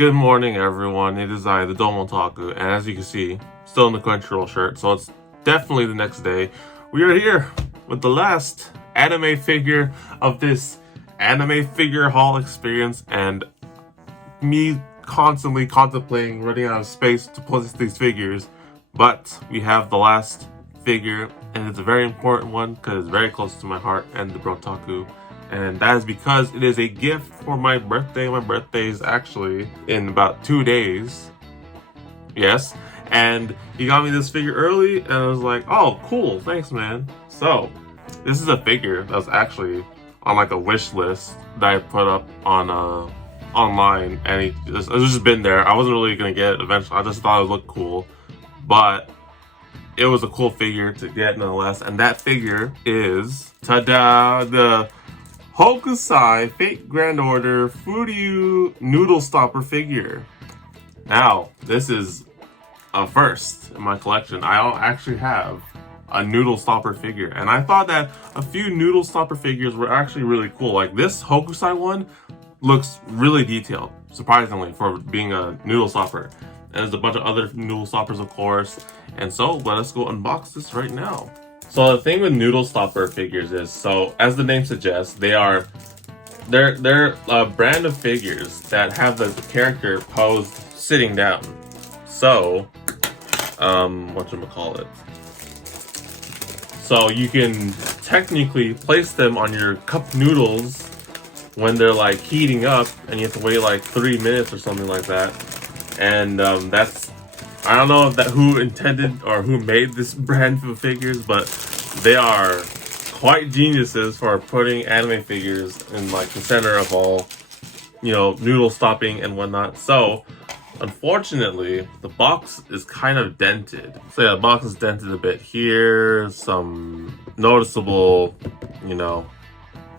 Good morning, everyone. It is I, TheDomotaku, and as you can see, still in the Crunchyroll shirt, so it's definitely the next day. We are here with the last anime figure of this anime figure haul experience, and me constantly contemplating running out of space to place these figures. But we have the last figure, and it's a very important one because it's very close to my heart and the Brotaku. And that is because it is a gift for my birthday. My birthday is actually in about 2 days. Yes. And he got me this figure early, and I was like, oh, cool. Thanks, man. So, this is a figure that was actually on like a wish list that I put up on online, and it's just been there. I wasn't really going to get it eventually. I just thought it would look cool. But it was a cool figure to get nonetheless. And that figure is, ta-da, the Hokusai Fate Grand Order FuRyu Noodle Stopper figure. Now, this is a first in my collection. I don't actually have a Noodle Stopper figure, and I thought that a few Noodle Stopper figures were actually really cool. Like this Hokusai one looks really detailed, surprisingly, for being a Noodle Stopper. And there's a bunch of other Noodle Stoppers, of course. And so, let us go unbox this right now. So the thing with Noodle Stopper figures is, so as the name suggests, they're a brand of figures that have the character posed sitting down. So, whatchamacallit. So you can technically place them on your cup noodles when they're like heating up, and you have to wait like 3 minutes or something like that. And that's, I don't know if who intended or who made this brand of figures, but they are quite geniuses for putting anime figures in like the center of all, noodle stopping and whatnot. So, unfortunately, the box is kind of dented. So yeah, the box is dented a bit here, some noticeable,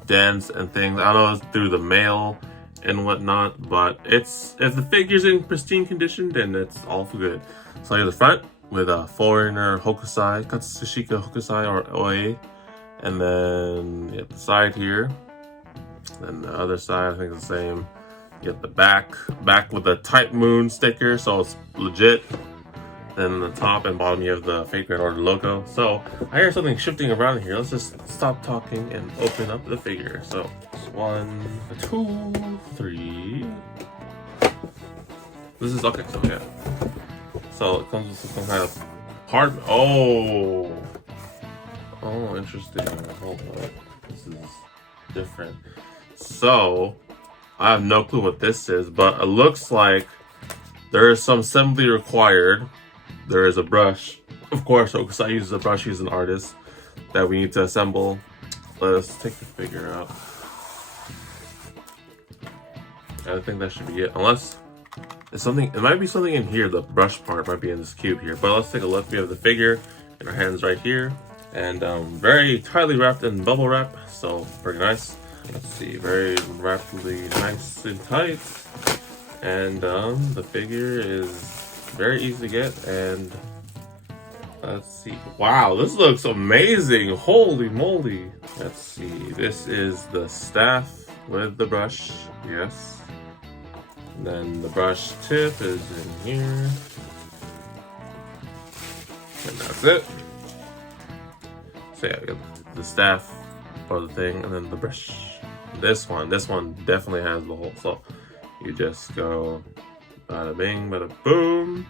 dents and things. I don't know if it's through the mail and whatnot, but if the figure's in pristine condition, then it's all good. So here's the front with a foreigner Hokusai, Katsushika Hokusai or Oe, and then you have the side here, then the other side I think it's the same. You get the back with the Type Moon sticker, so it's legit. Then the top and bottom you have the Fate Grand Order logo. So I hear something shifting around here. Let's just stop talking and open up the figure. So it's 1, 2, 3. This is okay. So yeah. So it comes with some kind of part. Oh, interesting. Hold on. This is different. So I have no clue what this is, but it looks like there is some assembly required. There is a brush. Of course, Hokusai uses a brush. He's an artist that we need to assemble. Let's take the figure out. I think that should be it. Unless it's something, it might be something in here. The brush part might be in this cube here. But let's take a look. We have the figure in our hands right here. And very tightly wrapped in bubble wrap. So, pretty nice. Let's see, very rapidly nice and tight. And the figure is very easy to get, and let's see. Wow, this looks amazing. Holy moly. Let's see. This is the staff with the brush. Yes. And then the brush tip is in here. And that's it. So yeah, we got the staff for the thing, and then the brush. This one definitely has the hole. So you just go bada bing, bada boom.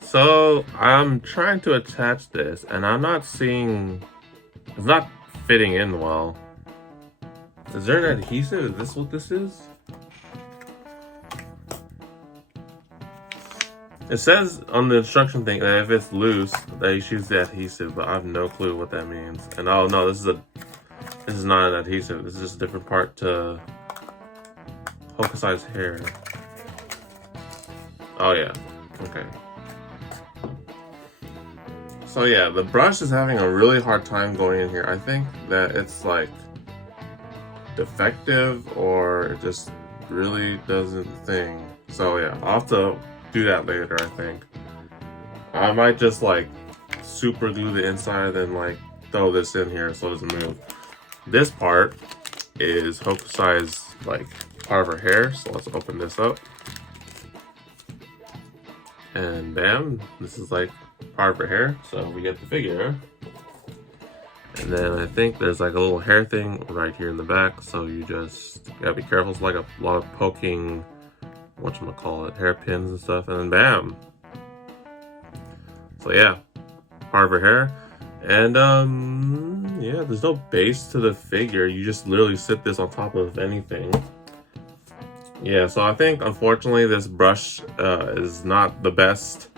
So I'm trying to attach this, and I'm not seeing, it's not fitting in well. Is there an adhesive? Is this what this is? It says on the instruction thing that if it's loose, that you should use the adhesive, but I have no clue what that means. And oh no, this is not an adhesive. This is just a different part to Hokusai's hair. Oh yeah, okay. So yeah, the brush is having a really hard time going in here. I think that it's like defective or it just really doesn't thing. So yeah, I'll have to do that later, I think. I might just like super glue the inside and like throw this in here so it doesn't move. This part is Hokusai's like part of her hair, so let's open this up. And bam, this is like part of her hair, so we get the figure. And then I think there's like a little hair thing right here in the back, so you just gotta be careful. It's like a lot of poking, whatchamacallit, hairpins and stuff, and then bam. So yeah, part of her hair. And yeah, there's no base to the figure. You just literally sit this on top of anything. Yeah, so I think unfortunately this brush is not the best,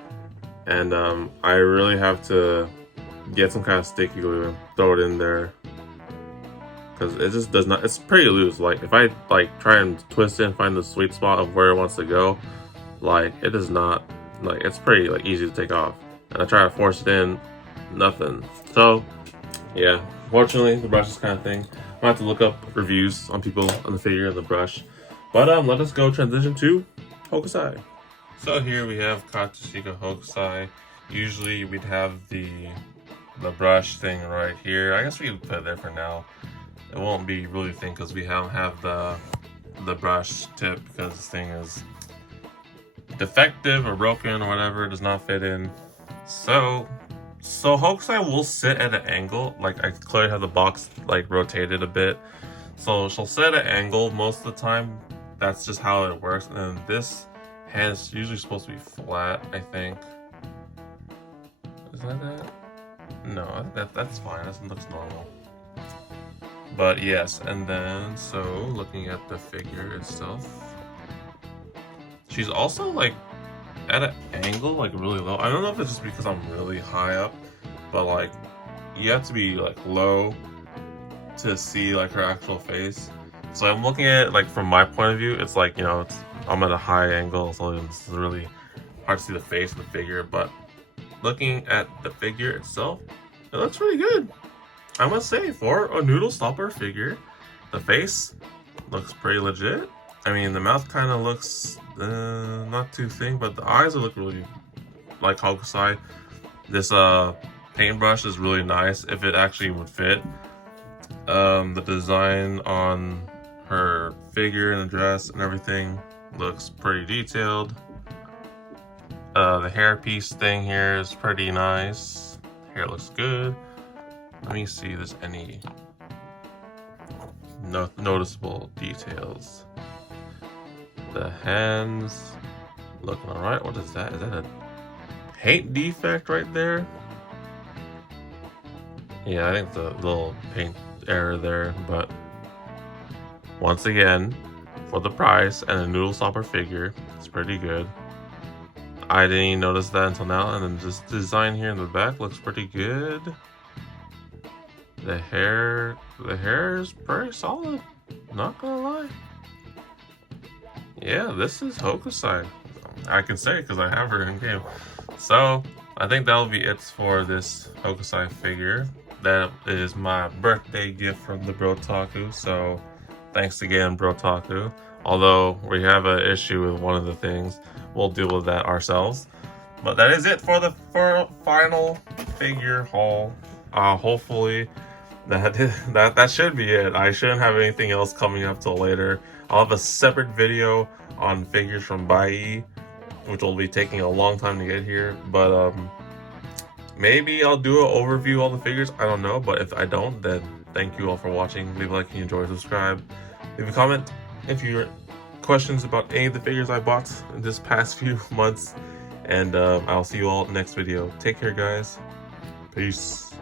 and I really have to get some kind of sticky glue and throw it in there, because it just does not, it's pretty loose. Like if I like try and twist it and find the sweet spot of where it wants to go, like it does not, like it's pretty like easy to take off, and I try to force it in, nothing. So yeah, fortunately the brush is kind of thing. I'm gonna have to look up reviews on people on the figure and the brush. But let us go transition to Hokusai. So here we have Katsushika Hokusai. Usually we'd have the brush thing right here. I guess we can put it there for now. It won't be really thin because we don't have the brush tip, because this thing is defective or broken or whatever. It does not fit in. So Hokusai will sit at an angle. Like I clearly have the box like rotated a bit, so she'll sit at an angle most of the time. That's just how it works. And then this hand is usually supposed to be flat, I think. Is that it? No, I think that's fine. That looks normal. But yes, and then so looking at the figure itself, she's also like at an angle, like really low. I don't know if it's just because I'm really high up, but like you have to be like low to see like her actual face. So I'm looking at it like from my point of view, it's like, you know, I'm at a high angle, so it's really hard to see the face of the figure. But looking at the figure itself, it looks really good. I must say, for a noodle stopper figure, the face looks pretty legit. I mean, the mouth kind of looks not too thin, but the eyes look really like Hokusai. This paintbrush is really nice if it actually would fit. The design on her figure and the dress and everything looks pretty detailed. The hairpiece thing here is pretty nice. Hair looks good. Let me see if there's any noticeable details. The hands looking alright. What is that? Is that a paint defect right there? Yeah, I think the little paint error there, but once again, for the price and a noodle stopper figure, it's pretty good. I didn't even notice that until now. And then just the design here in the back looks pretty good. The hair is pretty solid, not gonna lie. Yeah, this is Hokusai. I can say because I have her in game. So I think that'll be it for this Hokusai figure. That is my birthday gift from the TheDomotaku. So thanks again, TheDomotaku. Although we have an issue with one of the things, we'll deal with that ourselves. But that is it for the final figure haul. Hopefully that should be it. I shouldn't have anything else coming up till later. I'll have a separate video on figures from Bai, which will be taking a long time to get here. But maybe I'll do an overview of all the figures. I don't know, but if I don't, then thank you all for watching. Leave a like if you enjoyed, subscribe, leave a comment if you have questions about any of the figures I bought in this past few months. And I'll see you all in the next video. Take care, guys. Peace.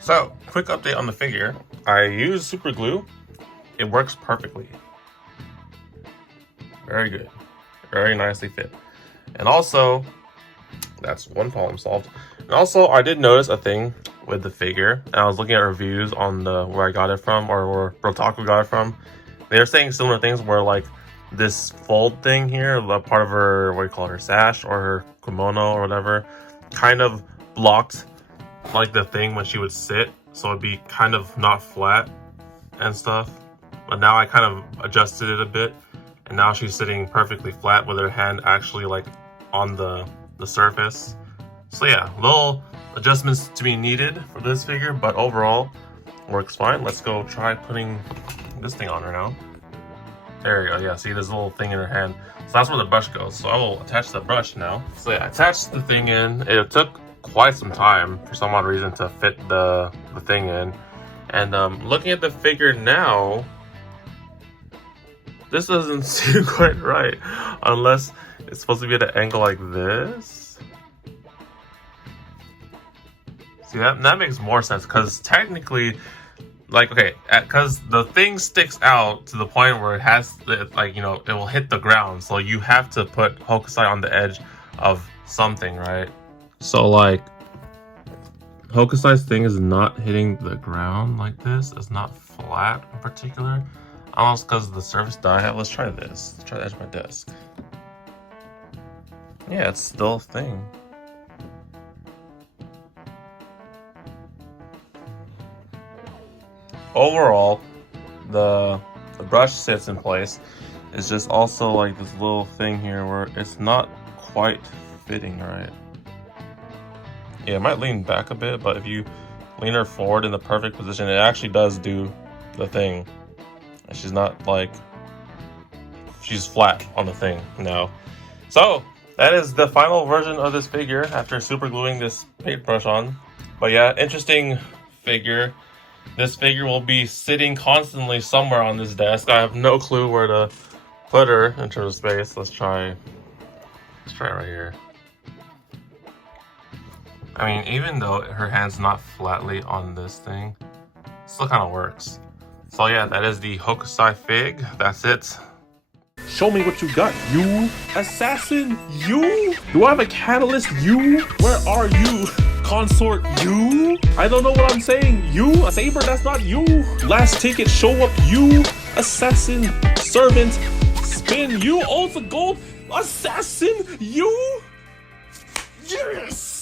So, quick update on the figure. I used super glue. It works perfectly. Very good. Very nicely fit. And also, that's one problem solved. And also, I did notice a thing with the figure. And I was looking at reviews on where I got it from, or where TheDomotaku got it from. They're saying similar things where like this fold thing here, the part of her, what do you call it, her sash or her kimono or whatever, kind of blocked like the thing when she would sit. So it'd be kind of not flat and stuff. But now I kind of adjusted it a bit. And now she's sitting perfectly flat with her hand actually like on the surface. So yeah, little adjustments to be needed for this figure, but overall works fine. Let's go try putting this thing on her now. There you go. Yeah, see this little thing in her hand. So that's where the brush goes. So I will attach the brush now. So yeah, I attached the thing in. It took quite some time for some odd reason to fit the thing in. And looking at the figure now, this doesn't seem quite right, unless it's supposed to be at an angle like this. See, that makes more sense, because technically, like, okay, because the thing sticks out to the point where it has, like, you know, it will hit the ground. So you have to put Hokusai on the edge of something, right? So, like, Hokusai's thing is not hitting the ground like this. It's not flat in particular. Almost because of the surface that I have. Let's try this. Let's try the edge of my desk. Yeah, it's still a thing. Overall, the brush sits in place. It's just also like this little thing here where it's not quite fitting right. Yeah, it might lean back a bit, but if you lean her forward in the perfect position, it actually does do the thing. She's not like, she's flat on the thing now. So that is the final version of this figure after super gluing this paintbrush on. But yeah, interesting figure. This figure will be sitting constantly somewhere on this desk. I have no clue where to put her in terms of space. Let's try it right here. I mean, even though her hand's not flatly on this thing, it still kind of works. So yeah, that is the Hokusai fig. That's it. Show me what you got, you assassin, you? Do I have a catalyst, you? Where are you? Consort, you? I don't know what I'm saying, you? A saber, that's not you. Last ticket, show up, you? Assassin, servant, spin, you? Oh, it's a gold assassin, you? Yes!